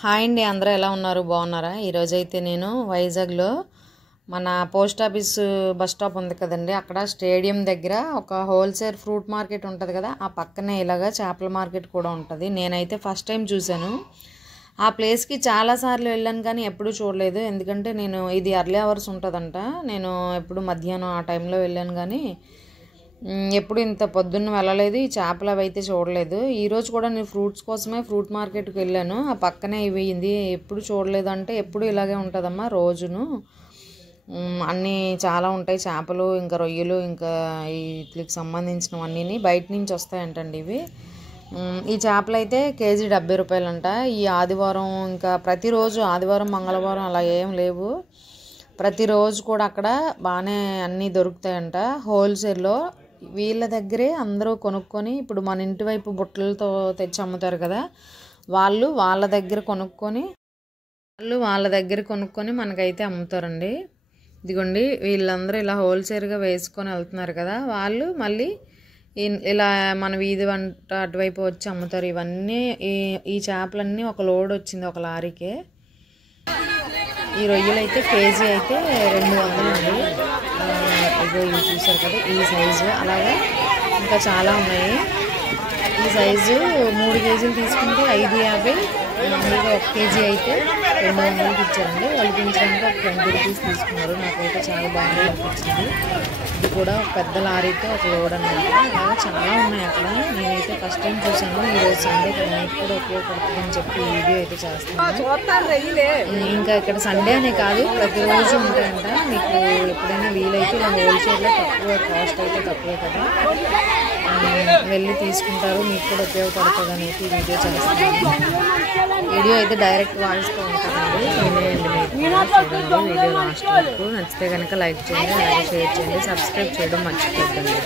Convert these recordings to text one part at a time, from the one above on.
Hi అండి, అందరూ ఎలా ఉన్నారు? బాగున్నారా? ఈరోజైతే నేను వైజాగ్లో మన పోస్ట్ ఆఫీస్ బస్ స్టాప్ ఉంది కదండి, అక్కడ స్టేడియం దగ్గర ఒక హోల్సేల్ ఫ్రూట్ మార్కెట్ ఉంటుంది కదా, ఆ పక్కనే ఇలాగా చేపల మార్కెట్ కూడా ఉంటుంది. నేనైతే ఫస్ట్ టైం చూశాను. ఆ ప్లేస్కి చాలాసార్లు వెళ్ళాను కానీ ఎప్పుడూ చూడలేదు. ఎందుకంటే నేను ఇది ఎర్లీ అవర్స్ ఉంటుందంట, నేను ఎప్పుడు మధ్యాహ్నం ఆ టైంలో వెళ్ళాను కానీ ఎప్పుడు ఇంత పొద్దున్న వెళ్ళలేదు. ఈ చేపలు అవి అయితే చూడలేదు. ఈరోజు కూడా నేను ఫ్రూట్స్ కోసమే ఫ్రూట్ మార్కెట్కి వెళ్ళాను. ఆ పక్కనే ఇవి ఇది ఎప్పుడు చూడలేదు అంటే ఎప్పుడు ఇలాగే ఉంటుందమ్మా రోజును. అన్నీ చాలా ఉంటాయి చేపలు, ఇంకా రొయ్యలు, ఇంకా వీటికి సంబంధించినవన్నీ బయట నుంచి వస్తాయంటండి ఇవి. ఈ చేపలు అయితే కేజీ 70 రూపాయలంట. ఈ ఆదివారం ఇంకా ప్రతిరోజు ఆదివారం మంగళవారం అలా ఏం లేవు, ప్రతిరోజు కూడా అక్కడ బాగానే అన్నీ దొరుకుతాయంట హోల్సేల్లో. వీళ్ళ దగ్గరే అందరూ కొనుక్కొని, ఇప్పుడు మన ఇంటి వైపు బుట్టలతో తెచ్చి అమ్ముతారు కదా, వాళ్ళ దగ్గర కొనుక్కొని మనకైతే అమ్ముతారండి. ఇదిగోండి, వీళ్ళందరూ ఇలా హోల్సేల్గా వేసుకొని వెళ్తున్నారు కదా, వాళ్ళు మళ్ళీ ఇలా మన వీధి వంట అటువైపు వచ్చి అమ్ముతారు. ఇవన్నీ ఈ చేపలన్నీ ఒక లోడ్ వచ్చింది ఒక లారీకే. ఈ రొయ్యలు అయితే కేజీ అయితే 200 అండి. ఇగో ఇవి చూసారు కదా, ఈ సైజు. అలాగే ఇంకా చాలా ఉన్నాయి. ఈ సైజు 3 కేజీలు తీసుకుంటే 550, మామూలుగా 1 కేజీ అయితే 200కి ఇచ్చారండి. వాళ్ళు పెంచడానికి ఒక 20 రూపీస్ తీసుకున్నారు. నాకైతే చాలా బాగా అనిపించింది. ఇది కూడా ఒక పెద్ద లారీతో ఒక లోడ్ అన్నమాట. అలాగే చాలా ఉన్నాయి అక్కడ. నేనైతే ఫస్ట్ టైం చూసాను. ఈరోజు సండే నైట్ కూడా ఉపయోగపడుతుందని చెప్పి ఈ వీడియో అయితే చేస్తాను. ఇంకా ఇక్కడ సండే అనే కాదు, ప్రతిరోజు ఉంటాయంట. మీకు ఎప్పుడైనా వీలైతే ఇలా హోల్సేల్లో తక్కువ కాస్ట్ అయితే తక్కువే కదా, వెళ్ళి తీసుకుంటారు. మీకు కూడా ఉపయోగపడుతుంది అనేది ఈ వీడియో చేస్తాను. వీడియో అయితే డైరెక్ట్ వాయిస్తో ఉంటుందండి. వినేయండి, మీకు చూడండి వీడియో లాస్ట్ వరకు. నచ్చితే కనుక లైక్ చేయండి, అలాగే షేర్ చేయండి, సబ్స్క్రైబ్ చేయడం మర్చిపోద్దండి.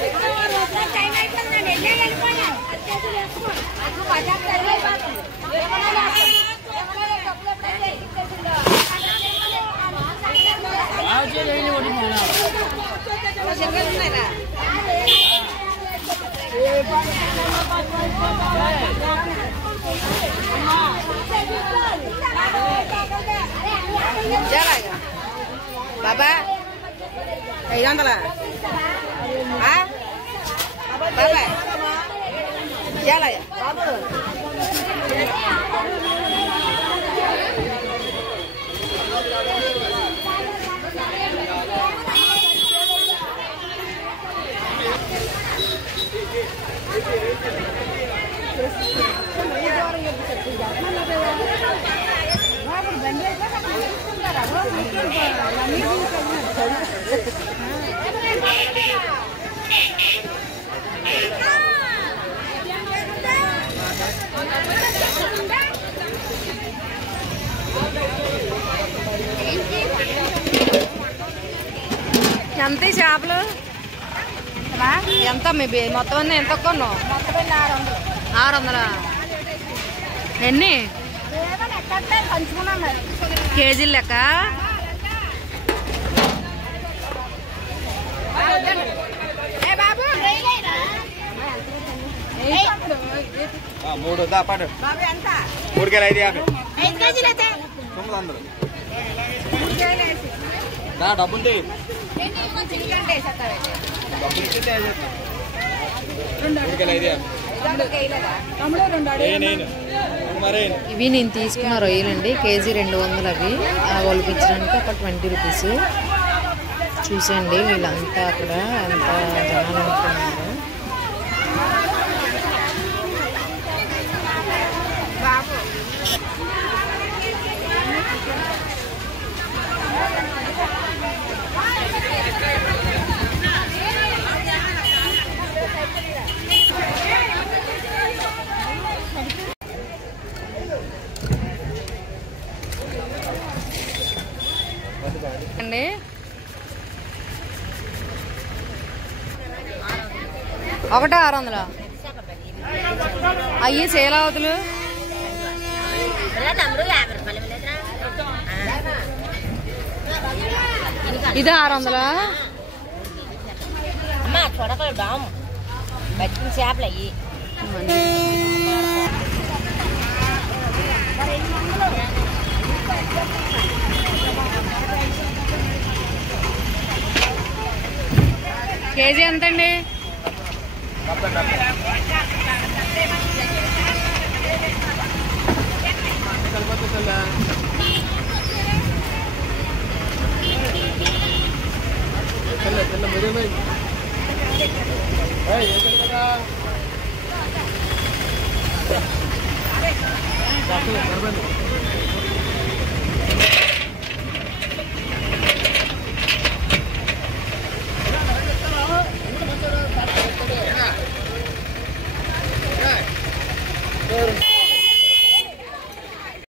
బాబా 500 బాబా ఎంత చేపలు? ఎంత మీ మొత్తం అన్నీ ఎంత కొన్నావు? 600. ఎన్ని కేజీలు లెక్క? డబ్బుంది ఇవి నేను తీసుకున్న రొయ్యలండి, కేజీ 200. అవి ఒలిపించడానికి ఒక 20 రూపీస్. చూసండి వీళ్ళంతా అక్కడ ఎంత జనాలు ఉంటున్నారు. అండి ఒకటే 600. అయ్యి శీలావతులు ఇది 600. అమ్మా చూడకూడదు డాము బతికిన చేపలు అయ్యి కేజీ ఎంతండి?